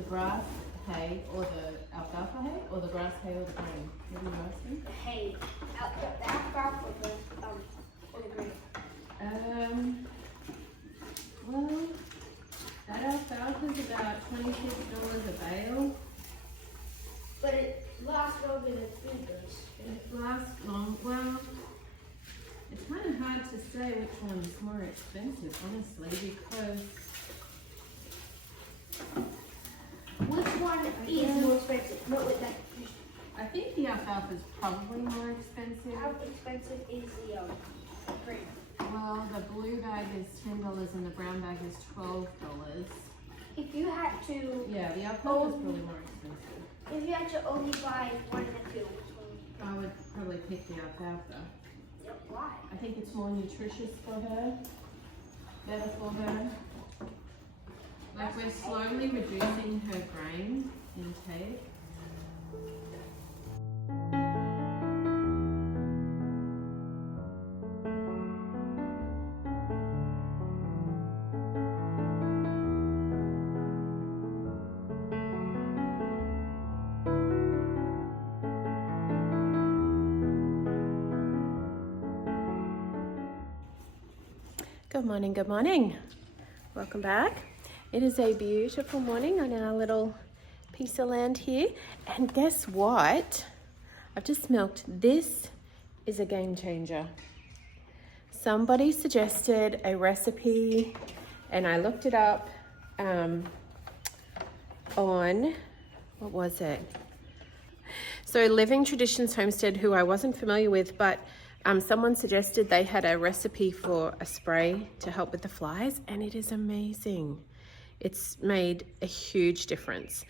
the grass hay or the alfalfa hay, or the grass hay or the grain? What are you asking? Hay. The alfalfa or the grain. Well, that alfalfa is about $26 a bale. But it lasts longer than food does. It lasts long. Well, it's kind of hard to say which one's more expensive, honestly, because which one is more expensive? Not with that. I think the alfalfa is probably more expensive. How expensive is the grain? Well, the blue bag is $10 and the brown bag is $12. If you had to, Yeah, the alfalfa is probably more expensive. if you had to only buy one of the two, I would probably pick the alfalfa. why? I think it's more nutritious for her, better for her. Like, we're slowly reducing her grain intake. Good morning, good morning. Welcome back. It is a beautiful morning on our little piece of land here. And guess what? I've just milked. This is a game changer. Somebody suggested a recipe and I looked it up on, what was it? So Living Traditions Homestead, who I wasn't familiar with, but someone suggested they had a recipe for a spray to help with the flies, and it is amazing. It's made a huge difference.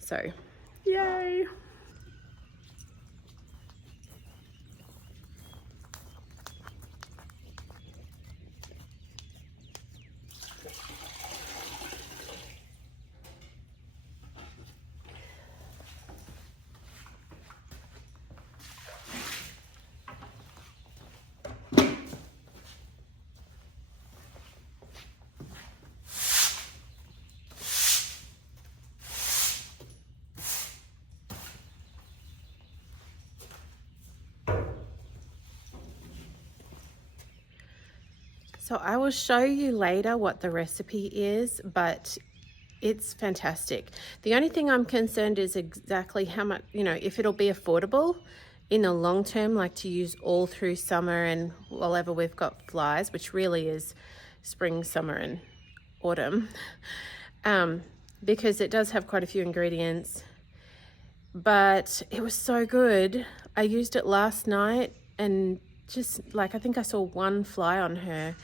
So, yay! So I will show you later what the recipe is, but it's fantastic. The only thing I'm concerned is exactly how much, if it'll be affordable in the long term, like to use all through summer and whenever we've got flies, which really is spring, summer and autumn, because it does have quite a few ingredients. But it was so good. I used it last night and just like, I think I saw one fly on her.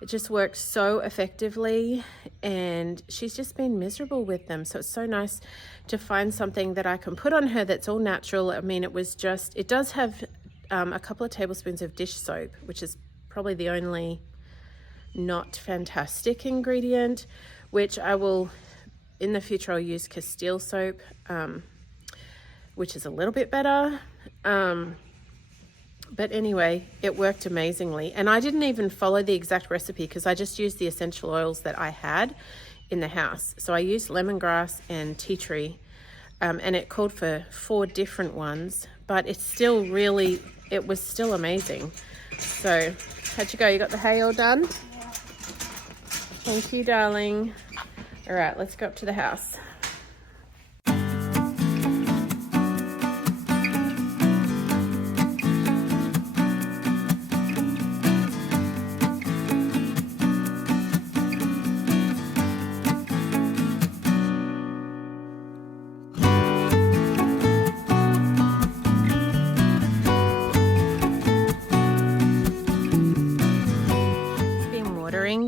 It just works so effectively and she's just been miserable with them. So it's so nice to find something that I can put on her that's all natural. I mean, it does have a couple of tablespoons of dish soap, which is probably the only not fantastic ingredient, which I will, in the future, I'll use Castile soap, which is a little bit better. But anyway, it worked amazingly. And I didn't even follow the exact recipe because I just used the essential oils that I had in the house. So I used lemongrass and tea tree, and it called for 4 different ones, but it was still amazing. So how'd you go? You got the hay all done? Yeah. Thank you, darling. All right, let's go up to the house.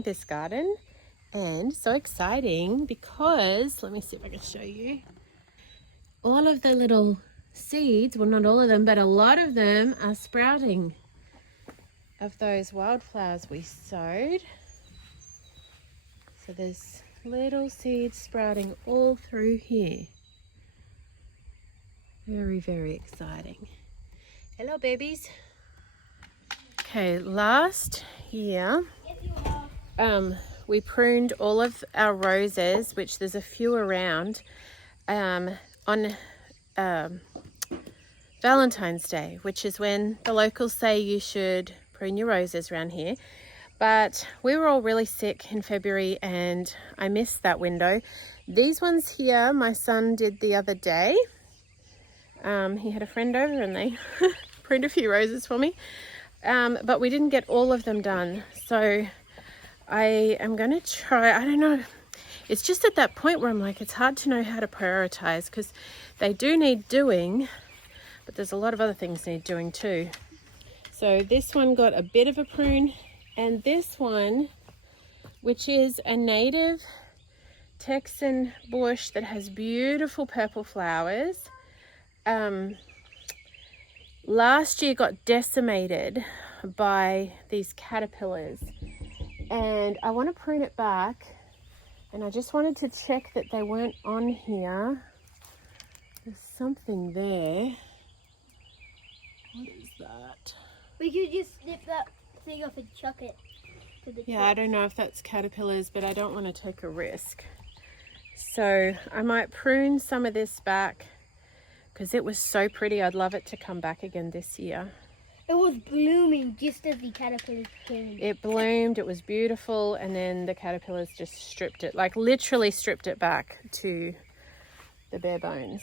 This garden, and so exciting because let me see if I can show you all of the little seeds. Well, not all of them, but a lot of them are sprouting of those wildflowers we sowed. So there's little seeds sprouting all through here. Very, very exciting. Hello, babies. Okay, last year we pruned all of our roses, which there's a few around, on Valentine's Day, which is when the locals say you should prune your roses around here. But we were all really sick in February and I missed that window. These ones here, my son did the other day. He had a friend over and they pruned a few roses for me. But we didn't get all of them done. So I am going to try, I don't know. It's just at that point where I'm like, it's hard to know how to prioritize because they do need doing, but there's a lot of other things need doing too. So this one got a bit of a prune, and this one, which is a native Texan bush that has beautiful purple flowers, last year got decimated by these caterpillars, and I want to prune it back, and I just wanted to check that they weren't on here. There's something there. What is that? We could just snip that thing off and chuck it to the Yeah, I don't know if that's caterpillars, but I don't want to take a risk. So I might prune some of this back because it was so pretty. I'd love it to come back again this year. It was blooming just as the caterpillars came. It bloomed, it was beautiful, and then the caterpillars just stripped it, like literally stripped it back to the bare bones.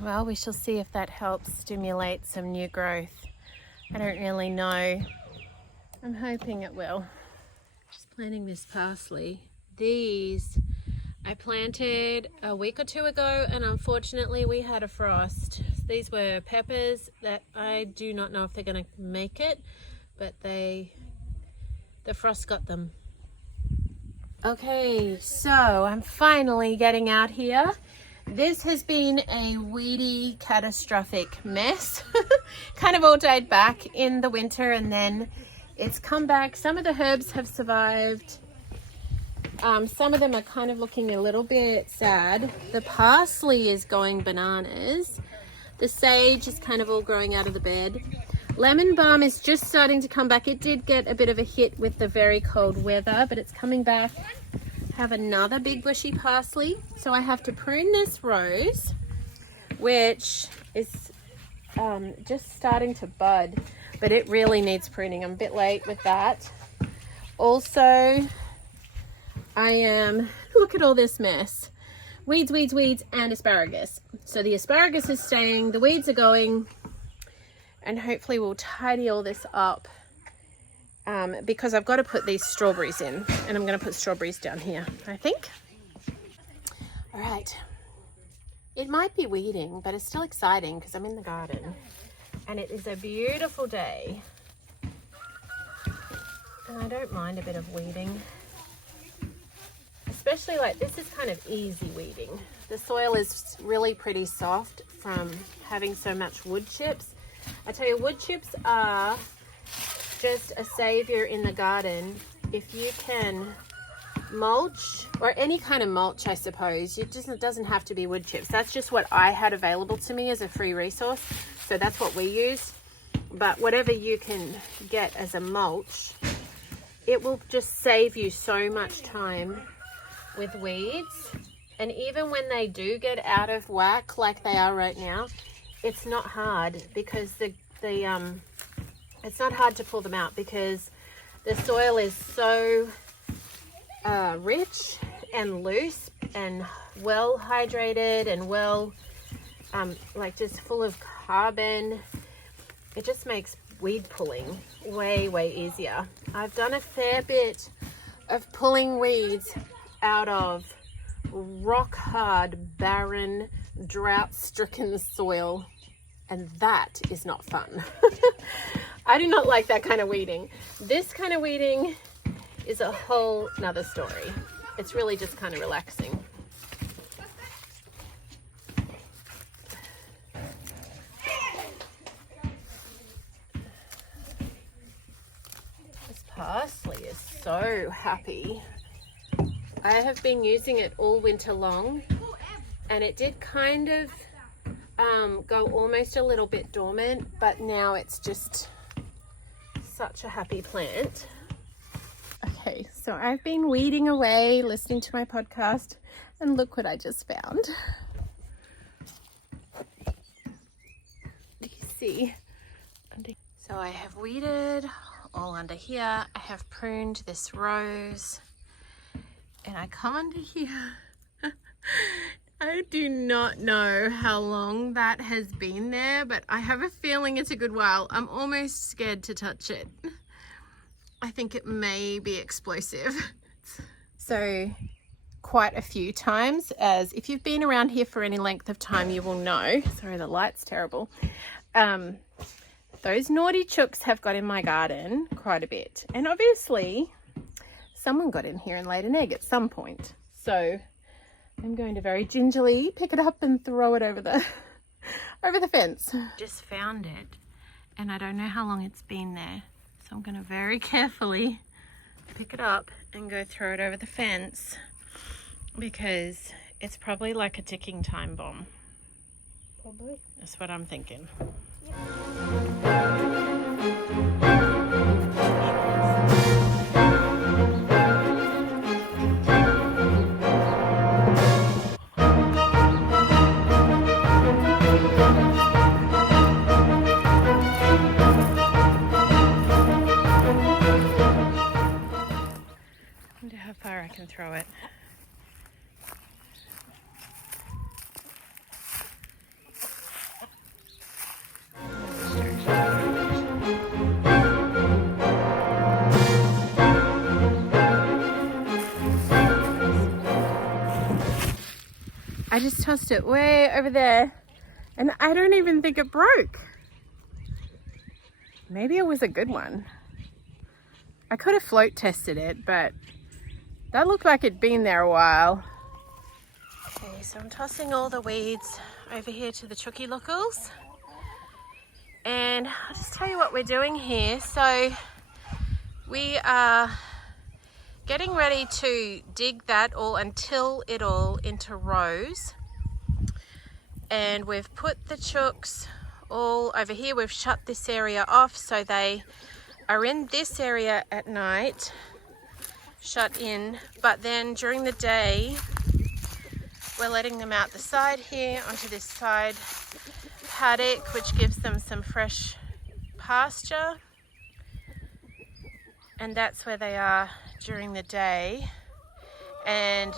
Well, we shall see if that helps stimulate some new growth. I don't really know. I'm hoping it will. Just planting this parsley. These I planted a week or two ago, and unfortunately we had a frost. These were peppers that I do not know if they're going to make it, but the frost got them. Okay, so I'm finally getting out here. This has been a weedy, catastrophic mess. Kind of all died back in the winter, and then it's come back. Some of the herbs have survived. Some of them are kind of looking a little bit sad. The parsley is going bananas. The sage is kind of all growing out of the bed. Lemon balm is just starting to come back. It did get a bit of a hit with the very cold weather, but it's coming back. Have another big bushy parsley, so I have to prune this rose, which is just starting to bud, but it really needs pruning. I'm a bit late with that. Also, look at all this mess. Weeds, weeds, weeds, and asparagus. So the asparagus is staying, the weeds are going, and hopefully we'll tidy all this up. Because I've got to put these strawberries in, and I'm going to put strawberries down here, I think. All right. It might be weeding, but it's still exciting because I'm in the garden, and it is a beautiful day. And I don't mind a bit of weeding. Especially like this is kind of easy weeding. The soil is really pretty soft from having so much wood chips. I tell you, wood chips are just a savior in the garden. If you can mulch, or any kind of mulch, I suppose, it doesn't have to be wood chips. That's just what I had available to me as a free resource, so that's what we use. But whatever you can get as a mulch, it will just save you so much time with weeds. And even when they do get out of whack like they are right now, it's not hard because it's not hard to pull them out because the soil is so rich and loose and well hydrated and well like just full of carbon. It just makes weed pulling way easier. I've done a fair bit of pulling weeds out of rock hard, barren, drought stricken soil. and that is not fun. I do not like that kind of weeding. This kind of weeding is a whole nother story. It's really just kind of relaxing. This parsley is so happy. I have been using it all winter long, and it did kind of go almost a little bit dormant, but now it's just such a happy plant. Okay, so I've been weeding away, listening to my podcast, and look what I just found. Do you see? So I have weeded all under here. I have pruned this rose, and I come under here. I do not know how long that has been there, but I have a feeling it's a good while. I'm almost scared to touch it. I think it may be explosive. So quite a few times, as if you've been around here for any length of time, you will know. Sorry, the light's terrible. Those naughty chooks have got in my garden quite a bit. And obviously someone got in here and laid an egg at some point. So I'm going to very gingerly pick it up and throw it over the fence. Just found it, and I don't know how long it's been there. So I'm going to very carefully pick it up and go throw it over the fence, because it's probably like a ticking time bomb. Probably. That's what I'm thinking. How far I can throw it. I just tossed it way over there, and I don't even think it broke. Maybe it was a good one. I could have float tested it, but that looked like it'd been there a while. Okay, so I'm tossing all the weeds over here to the chooky lookals. And I'll just tell you what we're doing here. So we are getting ready to dig that all and till it all into rows. And we've put the chooks all over here. We've shut this area off so they are in this area at night, shut in, but then during the day we're letting them out the side here onto this side paddock, which gives them some fresh pasture, and that's where they are during the day. And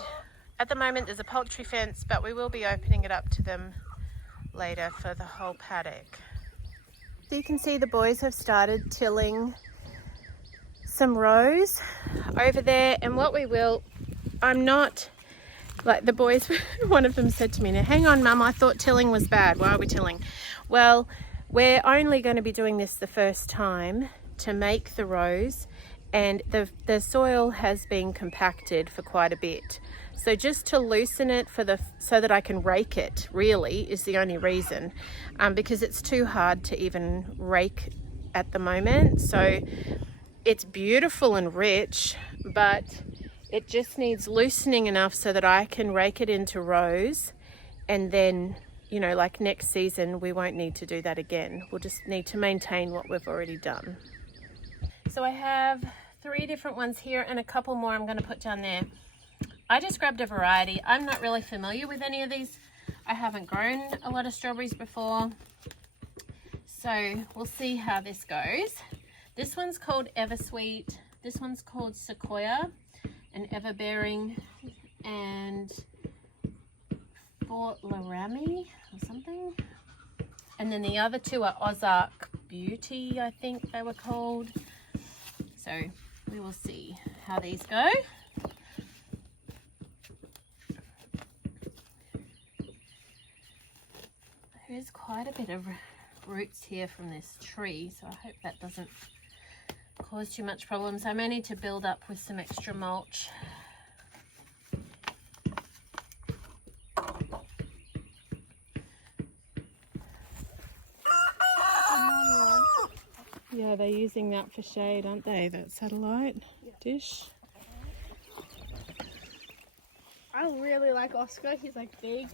at the moment there's a poultry fence, but we will be opening it up to them later for the whole paddock. So you can see the boys have started tilling some rows over there, and what we will, I'm not, like the boys, one of them said to me, "Now hang on mum, I thought tilling was bad, why are we tilling?" Well, we're only going to be doing this the first time to make the rows, and the soil has been compacted for quite a bit. So just to loosen it so that I can rake it, really, is the only reason, because it's too hard to even rake at the moment. So it's beautiful and rich, but it just needs loosening enough so that I can rake it into rows, and then, you know, like next season we won't need to do that again. We'll just need to maintain what we've already done. So I have 3 different ones here and a couple more I'm going to put down there. I just grabbed a variety. I'm not really familiar with any of these. I haven't grown a lot of strawberries before, so we'll see how this goes. This one's called Eversweet, this one's called Sequoia and Everbearing, and Fort Laramie or something. And then the other 2 are Ozark Beauty, I think they were called. So we will see how these go. There's quite a bit of roots here from this tree, so I hope that doesn't cause too much problems. I may need to build up with some extra mulch. Yeah, they're using that for shade, aren't they? That satellite dish. I really like Oscar. He's like big.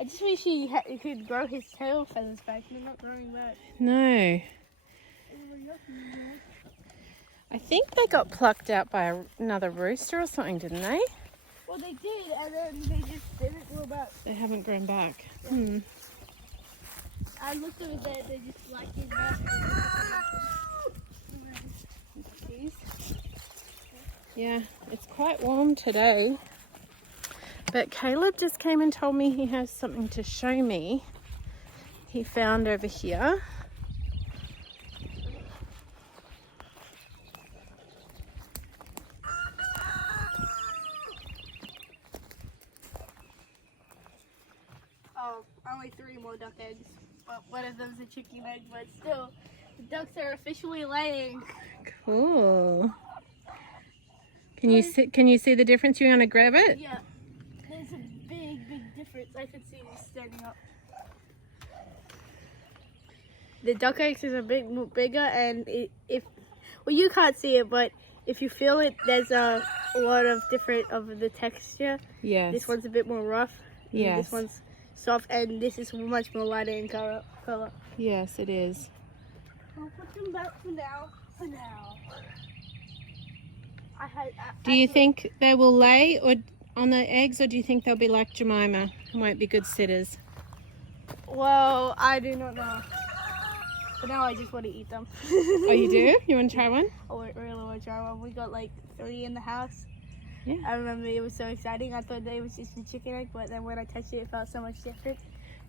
I just wish he could grow his tail feathers back. They're not growing back. No. I think they got plucked out by another rooster or something, didn't they? Well, they did, and then they just didn't grow back. They haven't grown back. Yeah. I looked over there, they just like his mouth. Yeah, it's quite warm today. But Caleb just came and told me he has something to show me. He found over here. Oh, only 3 more duck eggs, but one of them's a chicken egg, but still, the ducks are officially laying. Cool. Can you see the difference? You want to grab it? Yeah, there's a big difference. I can see this standing up. The duck eggs is a bit bigger, and well, you can't see it, but if you feel it, there's a lot of different of the texture. Yes. This one's a bit more rough. Yes. This one's soft, and this is much more lighter in color. Yes, it is. I'll put them back for now. Do you think they will lay or on the eggs, or do you think they'll be like Jemima and won't be good sitters? Well, I do not know. But now I just want to eat them. Oh, you do? You want to try one? I really want to try one. We got like 3 in the house. Yeah. I remember it was so exciting. I thought that it was just a chicken egg, but then when I touched it, it felt so much different.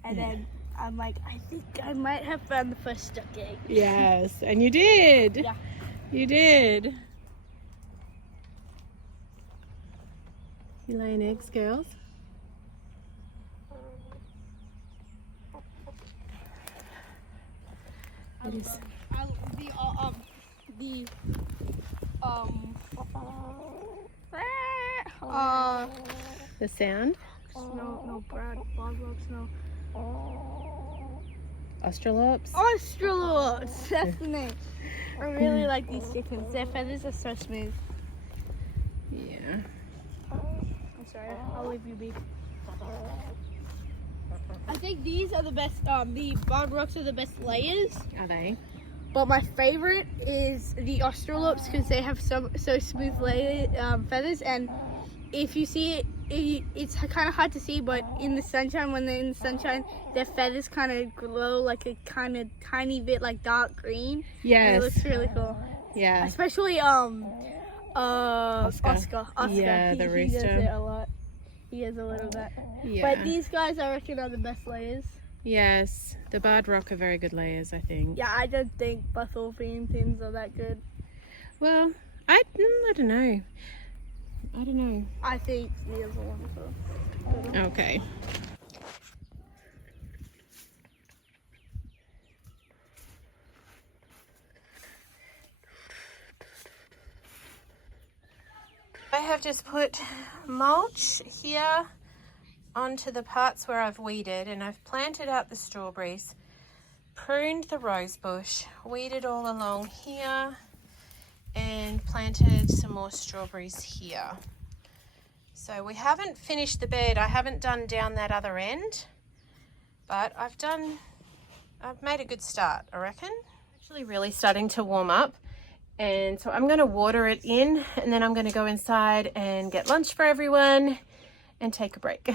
And then I'm like, I think I might have found the first duck egg. Yes, and you did. Yeah. You did. You laying eggs, girls? What is the sound? No, Brad, Boslocks, no. Australops? Australops, that's the name. I really like these chickens. Their feathers are so smooth. Yeah. I'm sorry, I'll leave you be. I think these are the best, the barred rocks are the best layers. Are they? But my favorite is the Australops because they have so smooth feathers, and if you see it, it's kind of hard to see, but in the sunshine, when they're in the sunshine, their feathers kind of glow like a kind of tiny bit like dark green. Yes. And it looks really cool. Yeah. Especially Oscar. Yeah, the rooster. He does it a lot. He has a little bit. Yeah. But these guys, I reckon, are the best layers. Yes, the barred rock are very good layers, I think. Yeah, I don't think Buffalo-bean pins are that good. Well, I don't know. I don't know. I think the other ones are. Okay. I have just put mulch here onto the parts where I've weeded, and I've planted out the strawberries, pruned the rose bush, weeded all along here, and planted some more strawberries here. So we haven't finished the bed. I haven't done down that other end, but I've made a good start, I reckon. Actually really starting to warm up, and so I'm going to water it in, and then I'm going to go inside and get lunch for everyone and take a break.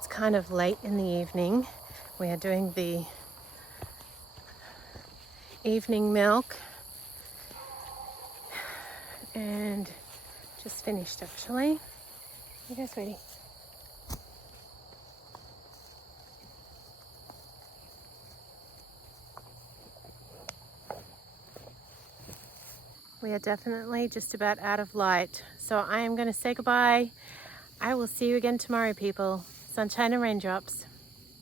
It's kind of late in the evening. We are doing the evening milk and just finished actually. Here you go, sweetie. We are definitely just about out of light, so I am going to say goodbye. I will see you again tomorrow, people. Sunshine and raindrops.